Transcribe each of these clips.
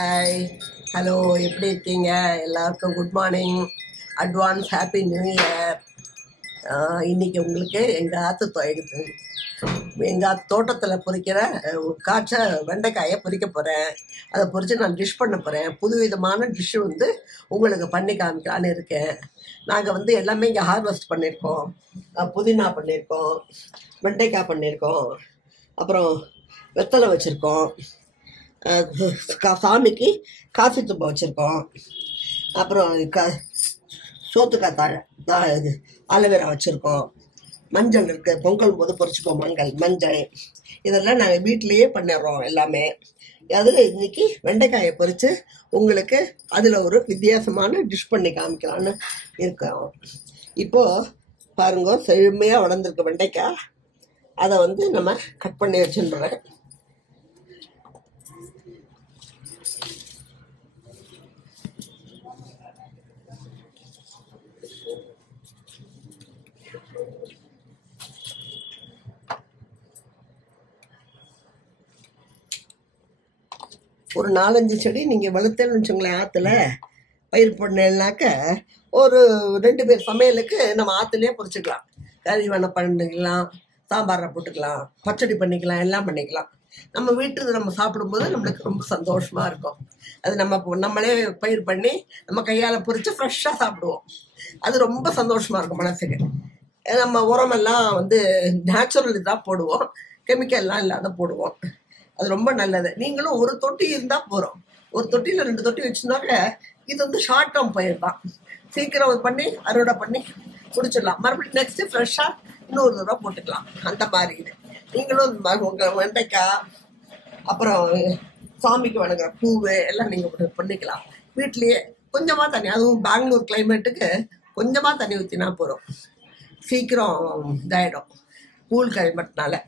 Hi, hello, எப்படி இருக்கீங்க? எல்லாருக்கும் good morning, advance happy new year. இன்னைக்கு உங்களுக்கு எங்கள் தோட்டத்தில் பொறிக்கிற காய்ச்ச வெண்டைக்காயை பொறிக்க போகிறேன். அதை பொறிச்சு நான் டிஷ் பண்ண போகிறேன். புது விதமான டிஷ்ஷு உங்களுக்கு பண்ணி காமிக்கலான்னு இருக்கேன். நாங்கள் எல்லாமே இங்கே ஹார்வெஸ்ட் பண்ணியிருக்கோம். புதினா பண்ணியிருக்கோம், வெண்டைக்காய் பண்ணியிருக்கோம், அப்புறம் வெத்தலை வச்சுருக்கோம், சாமிக்கு காஃபி துப்பை வச்சுருக்கோம், அப்புறம் சோத்துக்காய் இது ஆலோவேரா வச்சுருக்கோம், மஞ்சள் இருக்குது, பொங்கல் போது பொறிச்சிப்போம் மஞ்சள். இதெல்லாம் நாங்கள் வீட்டிலையே பண்ணிடுறோம் எல்லாமே. அதில் இன்னைக்கு வெண்டைக்காயை பொறித்து உங்களுக்கு அதில் ஒரு வித்தியாசமான டிஷ் பண்ணி காமிக்கலான்னு இருக்கோம். இப்போது பாருங்க, செழுமையாக வளர்ந்துருக்க வெண்டைக்காய். அதை நம்ம கட் பண்ணி வச்சுடுறேன். ஒரு 4-5 செடி நீங்கள் வளர்த்தேன்னு வச்சுங்களேன், ஆற்றுல பயிர் பண்ணேன்னாக்க ஒரு 2 பேர் சமையலுக்கு நம்ம ஆற்றுலேயே பொறிச்சிக்கலாம். கறி வேணால் பண்ணிக்கலாம், சாம்பாரில் போட்டுக்கலாம், பச்சடி பண்ணிக்கலாம், எல்லாம் பண்ணிக்கலாம். நம்ம வீட்டுக்கு நம்ம சாப்பிடும்போது நம்மளுக்கு ரொம்ப சந்தோஷமாக இருக்கும். அது நம்மளே பயிர் பண்ணி நம்ம கையால் பொறிச்சு ஃப்ரெஷ்ஷாக சாப்பிடுவோம். அது ரொம்ப சந்தோஷமாக இருக்கும் மனசுக்கு. நம்ம உரமெல்லாம் நேச்சுரல் இதாக போடுவோம், கெமிக்கல்லாம் இல்லாத போடுவோம். அது ரொம்ப நல்லது. நீங்களும் ஒரு தொட்டி இருந்தால் போகிறோம். ஒரு தொட்டியில் 2 தொட்டி வச்சுருந்தாக்க இது ஷார்ட் டேர்ம் பயிர் தான். சீக்கிரம் பண்ணி அறுவடை பண்ணி குடிச்சிடலாம். மறுபடியும் நெக்ஸ்ட்டு ஃப்ரெஷ்ஷாக இன்னொரு தடவை போட்டுக்கலாம். அந்த மாதிரி இது நீங்களும் உங்கள் வெண்டைக்காய், அப்புறம் சாமிக்கு வணங்குற பூவு எல்லாம் நீங்கள் பண்ணிக்கலாம் வீட்லேயே. கொஞ்சமாக தண்ணி, அதுவும் பெங்களூர் கிளைமேட்டுக்கு கொஞ்சமாக தண்ணி ஊற்றினா போகிறோம், சீக்கிரம் இதாகிடும் கூல் கிளைமேட்னால.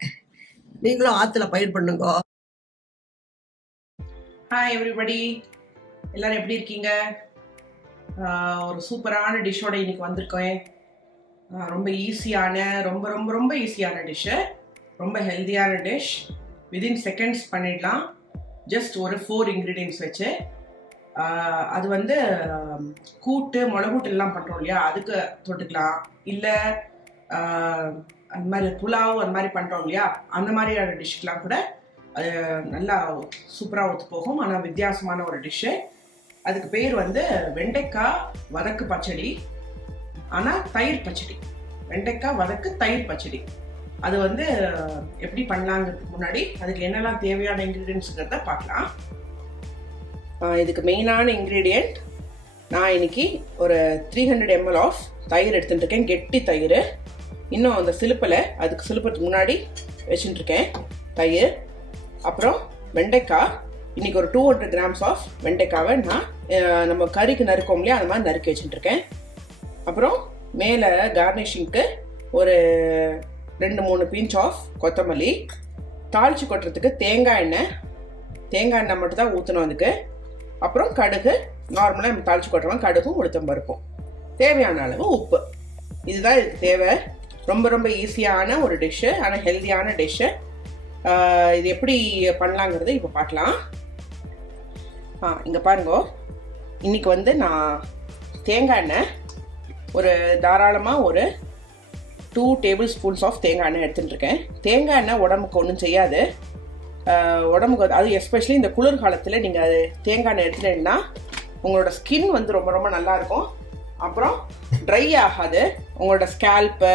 நீங்களும் ஆற்றுல பயிர் பண்ணுங்க. ஹாய் எவ்ரிபடி, எல்லாரும் எப்படி இருக்கீங்க? ஒரு சூப்பரான டிஷ்ஷோட இன்னைக்கு வந்திருக்கேன். ரொம்ப ஈஸியான, ரொம்ப ரொம்ப ரொம்ப ஈஸியான டிஷ்ஷு, ரொம்ப ஹெல்த்தியான டிஷ். விதின் செகண்ட்ஸ் பண்ணிடலாம். ஜஸ்ட் ஒரு 4 இன்க்ரீடியன்ட்ஸ் வச்சு. அது கூட்டு மிளகூட்டு எல்லாம் பண்ணுறோம் இல்லையா, அதுக்கு தொட்டுக்கலாம். இல்லை அந்த மாதிரி புலாவ் அந்த மாதிரி பண்ணுறோம் இல்லையா, அந்த மாதிரியான டிஷ்க்கெலாம் கூட அது நல்லா சூப்பராக ஒத்து போகும். ஆனால் வித்தியாசமான ஒரு டிஷ்ஷு. அதுக்கு பேர் வெண்டைக்காய் வதக்கு பச்சடி, ஆனால் தயிர் பச்சடி. வெண்டைக்காய் வதக்கு தயிர் பச்சடி. அது எப்படி பண்ணலாங்கிறதுக்கு முன்னாடி அதுக்கு என்னெல்லாம் தேவையான இன்க்ரீடியன்ட்ஸுங்கிறத பார்க்கலாம். இதுக்கு மெயினான இன்க்ரீடியண்ட், நான் இன்னைக்கு ஒரு 300 ml ஆஃப் தயிர் எடுத்துகிட்டு இருக்கேன், கெட்டி தயிர். இன்னும் அந்த சிலுப்பில், அதுக்கு சிலுப்புறதுக்கு முன்னாடி வச்சுட்டுருக்கேன் தயிர். அப்புறம் வெண்டைக்காய், இன்னைக்கு ஒரு 200 grams ஆஃப் வெண்டைக்காவை நான் நம்ம கறிக்கு நறுக்கோம் இல்லையா, அந்த மாதிரி நறுக்கி வச்சுட்டுருக்கேன். அப்புறம் மேலே கார்னிஷிங்க்கு ஒரு 2-3 பிஞ்ச் ஆஃப் கொத்தமல்லி. தாளிச்சு கொட்டுறதுக்கு தேங்காய் எண்ணெய் மட்டும் தான் ஊற்றணும் அதுக்கு. அப்புறம் கடுகு, நார்மலாக நம்ம தாளிச்சு கொட்டுறோம், கடுகும் உளுத்தம் பருப்பும், தேவையான அளவு உப்பு. இதுதான் இதுக்கு தேவை. ரொம்ப ரொம்ப ஈஸியான ஒரு டிஷ்ஷு, ஆனால் ஹெல்த்தியான டிஷ்ஷு. இது எப்படி பண்ணலாங்கிறது இப்போ பார்க்கலாம். இங்கே பாருங்க, இன்னைக்கு நான் தேங்காய் எண்ணெய் ஒரு தாராளமாக ஒரு 2 tablespoons ஆஃப் தேங்காய் எண்ணெய் எடுத்துகிட்டு இருக்கேன். தேங்காய் எண்ணெய் உடம்புக்கு ஒன்றும் செய்யாது. உடம்புக்கு அது எஸ்பெஷலி இந்த குளிர்காலத்தில் நீங்கள் அது தேங்காய் எண்ணெய் எடுத்துட்டீங்கன்னா உங்களோட ஸ்கின் ரொம்ப ரொம்ப நல்லாயிருக்கும். அப்புறம் ட்ரை ஆகாது. உங்களோட ஸ்கேல்ப்பு,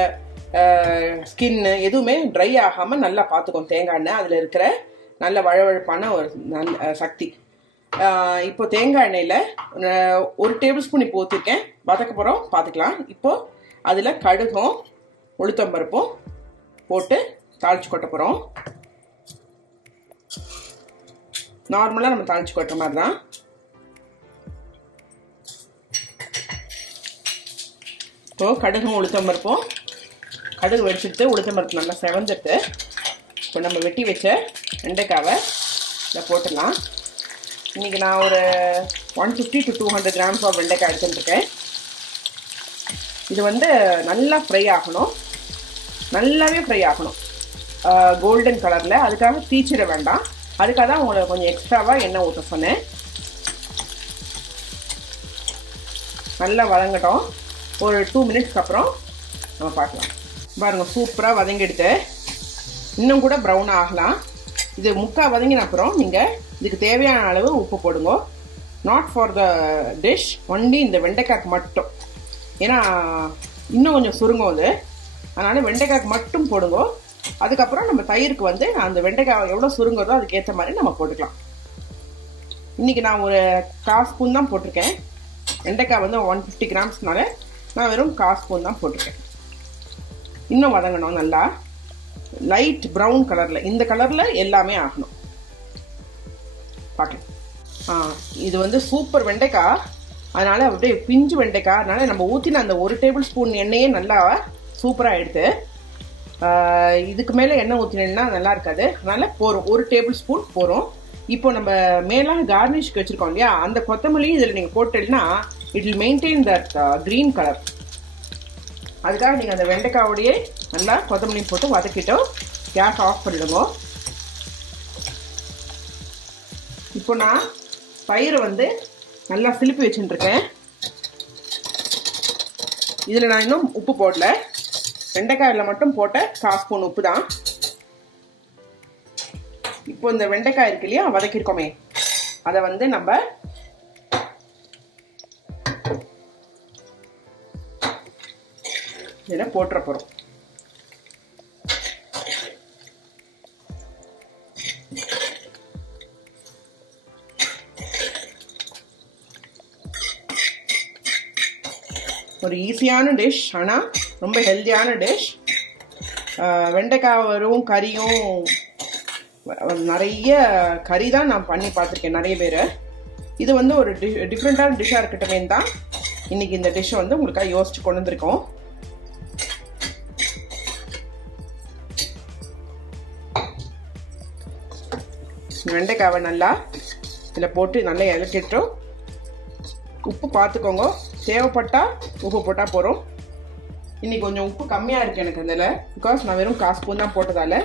ஸ்கின்னு எதுவுமே ட்ரை ஆகாமல் நல்லா பார்த்துக்கும் தேங்காய் எண்ணெய். அதில் இருக்கிற நல்ல வழவழப்பான ஒரு நல்ல சக்தி. இப்போ தேங்காய் எண்ணெயில் 1 tablespoon இப்போ ஊற்றிருக்கேன். வதக்க போகிறோம், பார்த்துக்கலாம். இப்போது அதில் கடுகும் உளுத்தம்பருப்பும் போட்டு தாளிச்சு கொட்ட போகிறோம். நார்மலாக நம்ம தாளிச்சு கொட்டுற மாதிரி தான். இப்போது கடுகும் உளுத்தம்பருப்பும், கடுகு வெடிச்சிட்டு உளுத்தம்பருப்பு நல்லா செவந்துட்டு, இப்போ நம்ம வெட்டி வச்ச வெண்டைக்காவை இதை போட்டுடலாம். இன்றைக்கி நான் ஒரு 150 to 200 grams ஆஃப் வெண்டைக்காய் எடுத்துட்டுருக்கேன். இது நல்லா ஃப்ரை ஆகணும், நல்லாவே ஃப்ரை ஆகணும், கோல்டன் கலரில். அதுக்காக தீச்சிட வேண்டாம். அதுக்காக தான் உங்களுக்கு கொஞ்சம் எக்ஸ்ட்ராவாக எண்ணெய் ஊற்ற சொன்னேன். நல்லா வதங்கட்டும். ஒரு 2 மினிட்ஸ்க்கு அப்புறம் நம்ம பார்க்கலாம். பாருங்கள், சூப்பராக வதங்கிடுது. இன்னும் கூட ப்ரௌன் ஆகலாம். இது முக்கால் வதங்கின அப்புறம் நீங்கள் இதுக்கு தேவையான அளவு உப்பு போடுங்க. Not for the dish, only இந்த வெண்டைக்காய்க்கு மட்டும். ஏன்னா இன்னும் கொஞ்சம் சுருங்கும் அது, அதனால் வெண்டைக்காய்க்கு மட்டும் போடுங்க. அதுக்கப்புறம் நம்ம தயிருக்கு வந்து அந்த வெண்டைக்காய் எவ்வளோ சுருங்குறதோ அதுக்கேற்ற மாதிரி நம்ம போட்டுக்கலாம். இன்றைக்கி நான் ஒரு 1/4 ஸ்பூன் தான் போட்டிருக்கேன். வெண்டைக்காய் வந்து 150 கிராம்ஸ்னால நான் வெறும் 1/4 ஸ்பூன் தான் போட்டிருக்கேன். இன்னும் வதங்கணும். நல்லா லைட் ப்ரௌன் கலரில், இந்த கலரில் எல்லாமே ஆகணும். பார்க்கலாம். இது வந்து சூப்பர் வெண்டைக்காய், அதனால் அப்படியே பிஞ்சு வெண்டைக்காய். அதனால் நம்ம ஊற்றின அந்த 1 டேபிள் ஸ்பூன் எண்ணெயே நல்லா சூப்பராக எடுத்து, இதுக்கு மேலே எண்ணெய் ஊற்றினேன்னா நல்லா இருக்காது. அதனால் போகிறோம், 1 டேபிள் ஸ்பூன் போகிறோம். இப்போ நம்ம மேலாக கார்னிஷ்க்கு வச்சுருக்கோம் இல்லையா, அந்த கொத்தமல்லியும் இதில் நீங்கள் போட்டீங்கன்னா it will maintain that green colour. அதுக்காக நீங்கள் அந்த வெண்டைக்காயோடையே நல்லா கொத்தமல்லியும் போட்டு வதக்கிட்டு கேஸ் ஆஃப் பண்ணிடுங்க. இப்போ நான் பயிரை வந்து நல்லா சிலுப்பி வச்சுட்டுருக்கேன். இதில் நான் இன்னும் உப்பு போடல, வெண்டைக்காயில் மட்டும் போட்ட 1/4 ஸ்பூன் உப்பு தான். இப்போ இந்த வெண்டைக்காய் இருக்கு இல்லையா, வதக்கிருக்கோமே, அதை வந்து நம்ம இதில் போட்டுற போகிறோம். ஒரு ஈஸியான டிஷ், ஆனால் ரொம்ப ஹெல்த்தியான டிஷ். வெண்டைக்காய் வரும் கறியும், நிறைய கறி தான் நான் பண்ணி பார்த்துருக்கேன் நிறைய பேர். இது வந்து ஒரு டிஃப்ரெண்ட்டான டிஷ்ஷாக இருக்கட்டுமே தான் இன்றைக்கி இந்த டிஷ்ஷை வந்து உங்களுக்காக யோசிச்சு கொண்டு வந்திருக்கோம். வெண்டைக்காவை நல்லா இதில் போட்டு நல்லா இலக்கிட்டு உப்பு பார்த்துக்கோங்க. தேவைப்பட்டால் உப்பு போட்டால் போகிறோம். இன்றைக்கி கொஞ்சம் உப்பு கம்மியாக இருக்குது எனக்கு அதில், பிகாஸ் நான் வெறும் 1/4 ஸ்பூன் தான் போட்டதால்.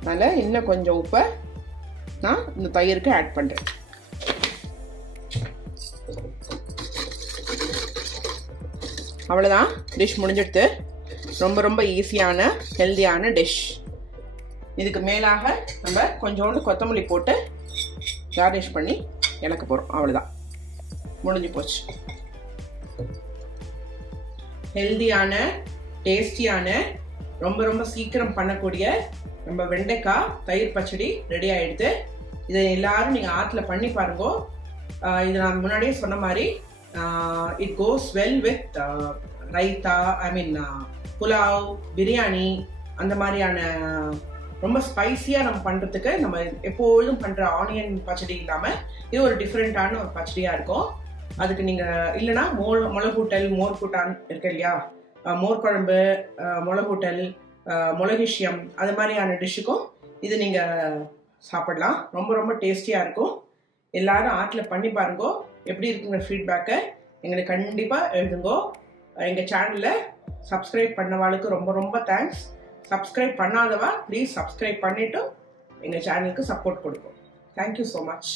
அதனால் இன்னும் கொஞ்சம் உப்பை நான் இந்த தயிருக்கு ஆட் பண்ணுறேன். அவ்வளோதான், டிஷ் முடிஞ்சிடுது. ரொம்ப ரொம்ப ஈஸியான ஹெல்த்தியான டிஷ். இதுக்கு மேலாக நம்ம கொஞ்சோண்டு கொத்தமல்லி போட்டு கார்னிஷ் பண்ணி இறக்க போகிறோம். அவ்வளோதான், முடிஞ்சு போச்சு. ஹெல்த்தியான, டேஸ்டியான, ரொம்ப ரொம்ப சீக்கிரம் பண்ணக்கூடிய நம்ம வெண்டைக்காய் தயிர் பச்சடி ரெடி ஆகிடுது. இதை எல்லாரும் நீங்கள் ஆற்றுல பண்ணி பாருங்க. இது நான் முன்னாடியே சொன்ன மாதிரி it goes well with raita, I mean pulao, biryani, அந்த மாதிரியான ரொம்ப ஸ்பைஸியாக நம்ம பண்ணுறதுக்கு, நம்ம எப்பொழுதும் பண்ணுற ஆனியன் பச்சடி இல்லாமல் இது ஒரு டிஃப்ரெண்ட்டான ஒரு பச்சடியாக இருக்கும். அதுக்கு நீங்கள் இல்லைன்னா மிளகூட்டல், மோர் கூட்டான் இருக்கு இல்லையா, மோர் குழம்பு, மிளகூட்டல், மிளகிஷ்யம், அது மாதிரியான டிஷ்ஷுக்கும் இது நீங்கள் சாப்பிடலாம். ரொம்ப ரொம்ப டேஸ்டியாக இருக்கும். எல்லாரும் ஆற்றில் பண்ணி பாருங்கோ. எப்படி இருக்குங்கிற ஃபீட்பேக்கை எங்களுக்கு கண்டிப்பாக எழுதுங்கோ. எங்கள் சேனலை சப்ஸ்கிரைப் பண்ணவாளுக்கு ரொம்ப ரொம்ப தேங்க்ஸ். சப்ஸ்கிரைப் பண்ணாதவா ப்ளீஸ் சப்ஸ்கிரைப் பண்ணிவிட்டு எங்கள் சேனலுக்கு சப்போர்ட் கொடுக்கும். Thank you so much.